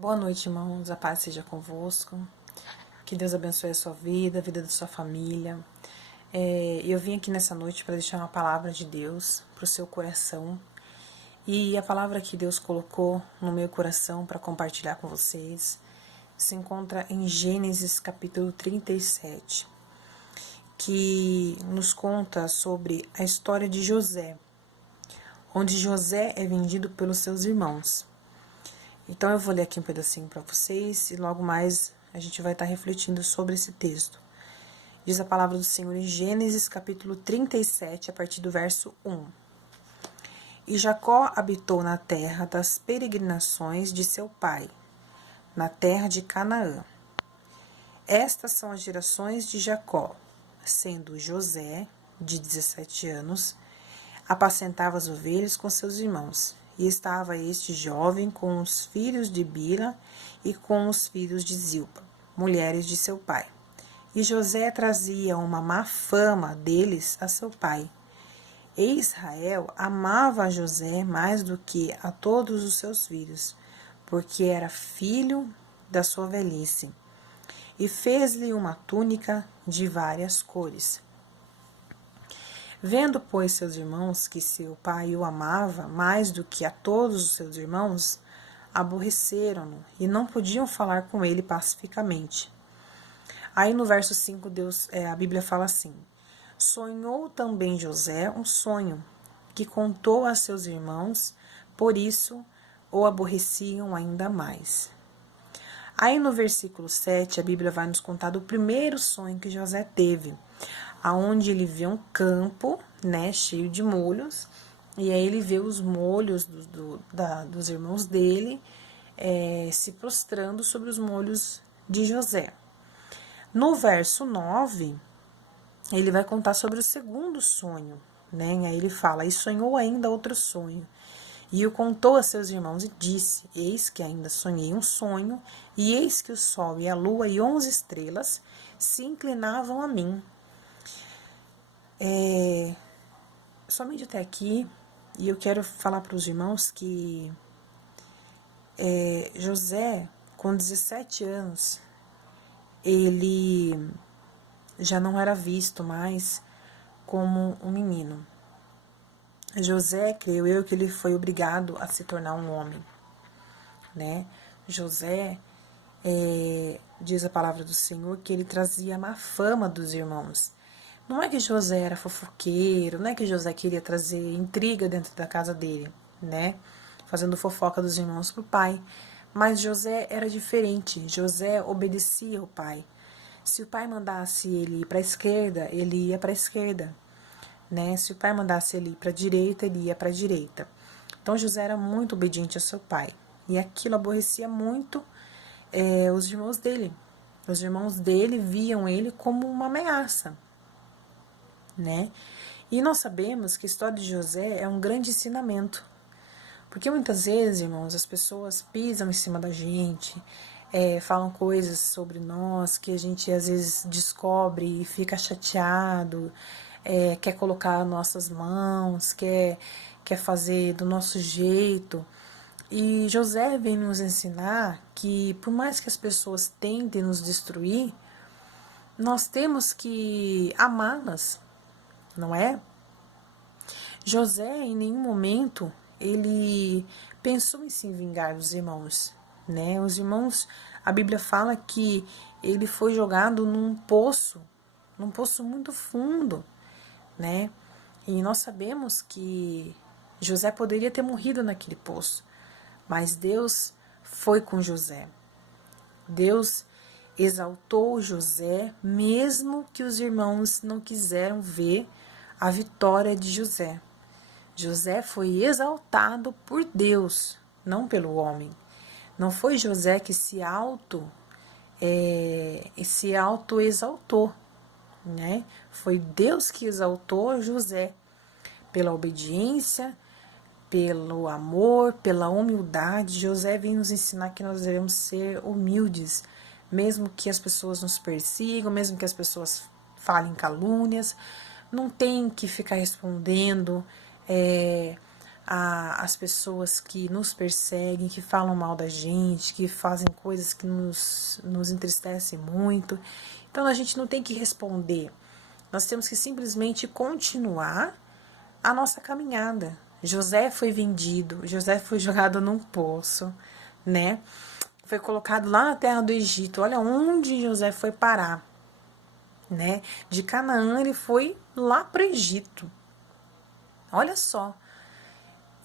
Boa noite, irmãos. A paz seja convosco. Que Deus abençoe a sua vida, a vida da sua família. Eu vim aqui nessa noite para deixar uma palavra de Deus para o seu coração. E a palavra que Deus colocou no meu coração para compartilhar com vocês se encontra em Gênesis capítulo 37, que nos conta sobre a história de José, onde José é vendido pelos seus irmãos. Então eu vou ler aqui um pedacinho para vocês e logo mais a gente vai estar refletindo sobre esse texto. Diz a palavra do Senhor em Gênesis capítulo 37, a partir do verso 1. E Jacó habitou na terra das peregrinações de seu pai, na terra de Canaã. Estas são as gerações de Jacó, sendo José, de 17 anos, apacentava as ovelhas com seus irmãos. E estava este jovem com os filhos de Bila e com os filhos de Zilpa, mulheres de seu pai. E José trazia uma má fama deles a seu pai. E Israel amava a José mais do que a todos os seus filhos, porque era filho da sua velhice. E fez-lhe uma túnica de várias cores. Vendo, pois, seus irmãos que seu pai o amava mais do que a todos os seus irmãos, aborreceram-no e não podiam falar com ele pacificamente. Aí no verso 5, a Bíblia fala assim: sonhou também José um sonho, que contou a seus irmãos, por isso o aborreciam ainda mais. Aí no versículo 7, a Bíblia vai nos contar do primeiro sonho que José teve, aonde ele vê um campo, cheio de molhos, e aí ele vê os molhos dos irmãos dele se prostrando sobre os molhos de José. No verso 9, ele vai contar sobre o segundo sonho, E aí ele fala: e sonhou ainda outro sonho, e o contou a seus irmãos e disse: eis que ainda sonhei um sonho, e eis que o sol e a lua e 11 estrelas se inclinavam a mim. Somente até aqui, e eu quero falar para os irmãos que José, com 17 anos, ele já não era visto mais como um menino. José, creio eu, que ele foi obrigado a se tornar um homem, José, diz a palavra do Senhor, que ele trazia a má fama dos irmãos. Não é que José era fofoqueiro, não é que José queria trazer intriga dentro da casa dele, fazendo fofoca dos irmãos para o pai. Mas José era diferente, José obedecia ao pai. Se o pai mandasse ele ir para a esquerda, ele ia para a esquerda, Se o pai mandasse ele ir para a direita, ele ia para a direita. Então José era muito obediente ao seu pai, e aquilo aborrecia muito os irmãos dele. Os irmãos dele viam ele como uma ameaça, E nós sabemos que a história de José é um grande ensinamento, porque muitas vezes, irmãos, as pessoas pisam em cima da gente, falam coisas sobre nós que a gente às vezes descobre e fica chateado, quer colocar nossas mãos, quer fazer do nosso jeito. E José vem nos ensinar que, por mais que as pessoas tentem nos destruir, nós temos que amá-las, não é? José, em nenhum momento, ele pensou em se vingar dos irmãos, Os irmãos, a Bíblia fala que ele foi jogado num poço muito fundo, E nós sabemos que José poderia ter morrido naquele poço, mas Deus foi com José. Deus exaltou José, mesmo que os irmãos não quiseram ver a vitória de José. José foi exaltado por Deus, não pelo homem. Não foi José que se auto-exaltou, Foi Deus que exaltou José pela obediência, pelo amor, pela humildade. José vem nos ensinar que nós devemos ser humildes, mesmo que as pessoas nos persigam, mesmo que as pessoas falem calúnias, não tem que ficar respondendo as pessoas que nos perseguem, que falam mal da gente, que fazem coisas que nos entristecem muito. Então a gente não tem que responder. Nós temos que simplesmente continuar a nossa caminhada. José foi vendido, José foi jogado num poço, né? Foi colocado lá na terra do Egito. Olha onde José foi parar, né? De Canaã ele foi lá para o Egito. Olha só.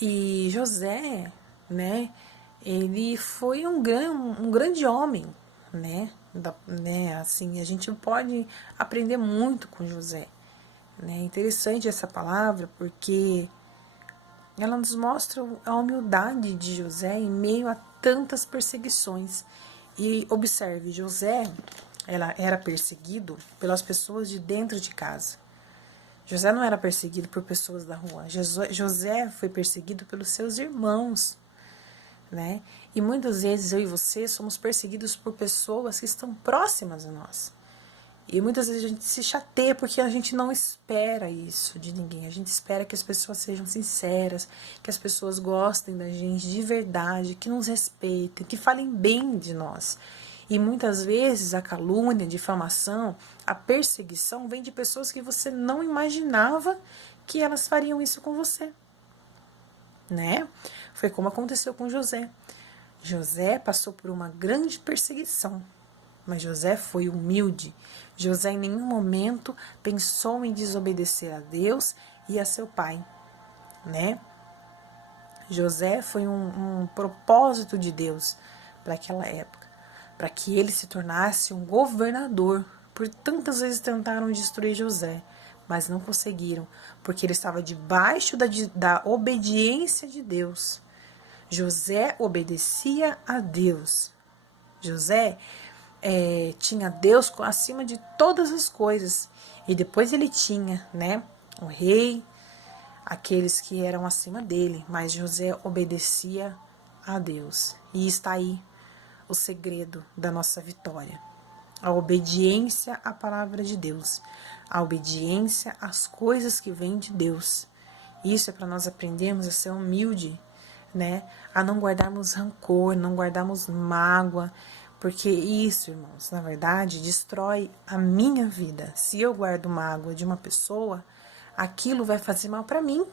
E José, né? Ele foi um grande homem, né? Assim, a gente pode aprender muito com José. É interessante essa palavra porque ela nos mostra a humildade de José em meio a tantas perseguições. E observe, José ela era perseguido pelas pessoas de dentro de casa. José não era perseguido por pessoas da rua. José foi perseguido pelos seus irmãos, né? E muitas vezes eu e você somos perseguidos por pessoas que estão próximas a nós. E muitas vezes a gente se chateia porque a gente não espera isso de ninguém. A gente espera que as pessoas sejam sinceras, que as pessoas gostem da gente de verdade, que nos respeitem, que falem bem de nós. E muitas vezes a calúnia, a difamação, a perseguição vem de pessoas que você não imaginava que elas fariam isso com você, né? Foi como aconteceu com José. José passou por uma grande perseguição, mas José foi humilde. José em nenhum momento pensou em desobedecer a Deus e a seu pai, né? José foi um propósito de Deus para aquela época, para que ele se tornasse um governador. Por tantas vezes tentaram destruir José, mas não conseguiram, porque ele estava debaixo da obediência de Deus. José obedecia a Deus. José tinha Deus acima de todas as coisas. E depois ele tinha, né, o rei, aqueles que eram acima dele. Mas José obedecia a Deus. E está aí o segredo da nossa vitória. A obediência à palavra de Deus. A obediência às coisas que vêm de Deus. Isso é para nós aprendermos a ser humilde, né? A não guardarmos rancor, não guardarmos mágoa. Porque isso, irmãos, na verdade, destrói a minha vida. Se eu guardo mágoa de uma pessoa, aquilo vai fazer mal para mim.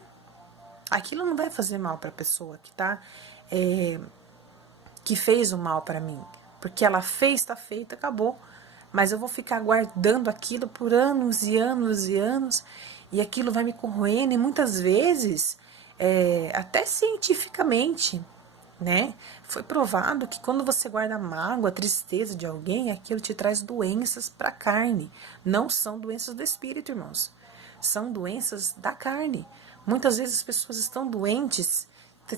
Aquilo não vai fazer mal para a pessoa que fez o mal para mim. Porque ela fez, está feito, acabou. Mas eu vou ficar guardando aquilo por anos e anos e anos, e aquilo vai me corroendo, e muitas vezes, até cientificamente, né? Foi provado que quando você guarda mágoa, tristeza de alguém, aquilo te traz doenças para a carne. Não são doenças do espírito, irmãos. São doenças da carne. Muitas vezes as pessoas estão doentes,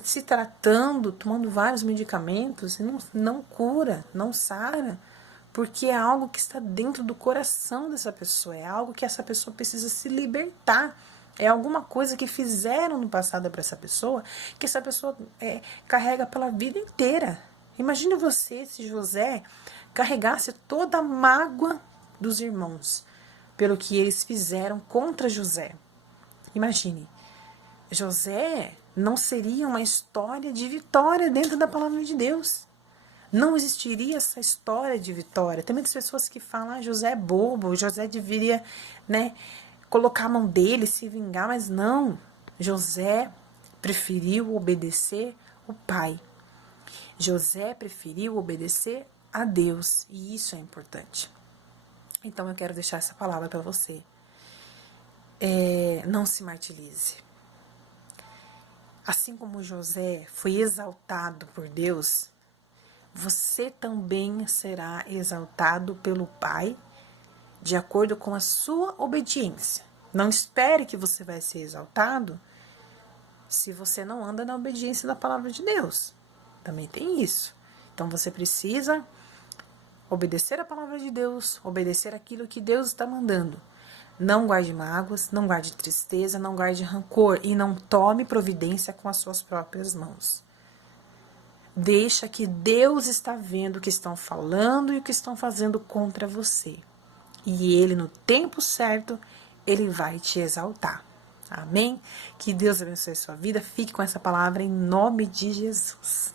se tratando, tomando vários medicamentos, e não cura, não sara, porque é algo que está dentro do coração dessa pessoa, é algo que essa pessoa precisa se libertar. É alguma coisa que fizeram no passado para essa pessoa, que essa pessoa carrega pela vida inteira. Imagine você se José carregasse toda a mágoa dos irmãos pelo que eles fizeram contra José. Imagine, José não seria uma história de vitória dentro da palavra de Deus. Não existiria essa história de vitória. Tem muitas pessoas que falam, José é bobo, José deveria, né, colocar a mão dele, se vingar, mas não. José preferiu obedecer o pai. José preferiu obedecer a Deus, e isso é importante. Então eu quero deixar essa palavra para você. Não se martirize. Assim como José foi exaltado por Deus, você também será exaltado pelo Pai, de acordo com a sua obediência. Não espere que você vai ser exaltado se você não anda na obediência da palavra de Deus. Também tem isso. Então você precisa obedecer a palavra de Deus, obedecer aquilo que Deus está mandando. Não guarde mágoas, não guarde tristeza, não guarde rancor e não tome providência com as suas próprias mãos. Deixa que Deus está vendo o que estão falando e o que estão fazendo contra você. E Ele, no tempo certo, Ele vai te exaltar. Amém? Que Deus abençoe a sua vida. Fique com essa palavra em nome de Jesus.